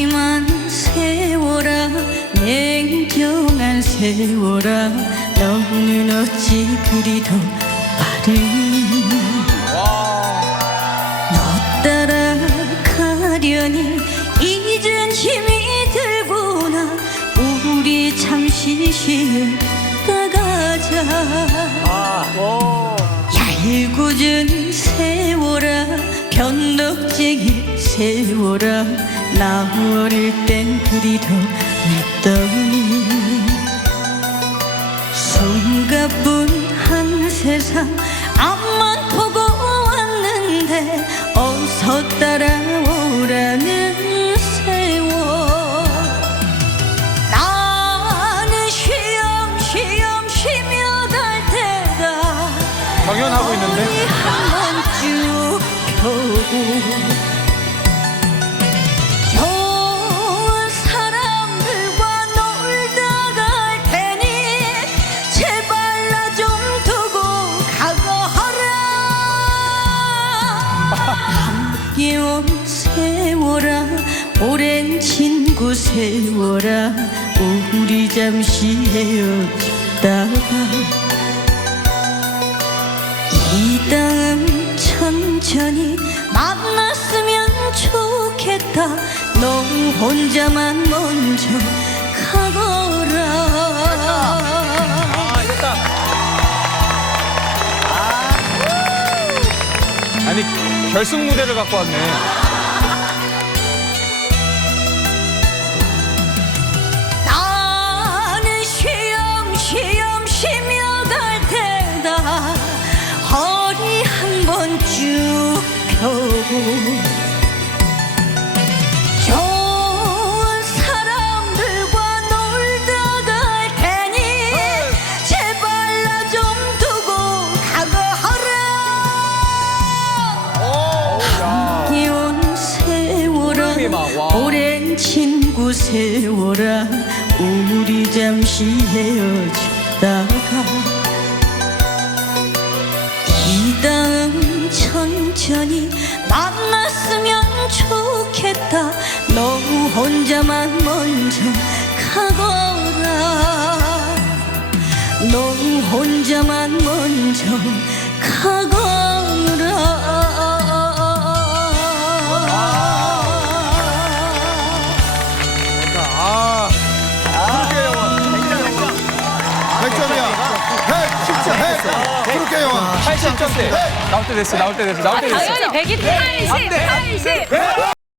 잠시만 세월아 냉정한 세월아 너는 어찌 그리도 빠르니? 너 따라가려니? 이젠 힘이 들구나. 우리 잠시 쉬었다 가자. 아, 얄궂은 세월아 변덕쟁이 세월아 나 어릴 땐 그리도 냈더니 숨가뿐한 세상 앞만 보고 왔는데 어서 따라오라는 세월 나는 쉬엄쉬엄 쉬며 갈 테다 경연하고 있는데? 한 번 펴고 좋은 사람들과 놀다 갈 테니 제발 나 좀 두고 가고 하라. 함께 온 세월아 오랜 친구 세월아 우리 잠시 헤어졌다가 이 땅은 천천히 만났으면 좋겠다 너 혼자만 먼저 가거라 아, 됐다. 아니, 결승 무대를 갖고 왔네. 좋은 사람들과 놀다 갈 테니 제발 나 좀 두고 하라 이온 세월아 소름이 막, 와. 오랜 친구 세월아 우리 잠시 헤어졌다가 이 다음 천천히 만났으면 좋겠다. 너 혼자만 먼저 가거라. 너 혼자만 먼저 가거라 7점대. 나올 때 됐어, 나올 때 됐어, 나올 때 됐어. 당연히 120, 120.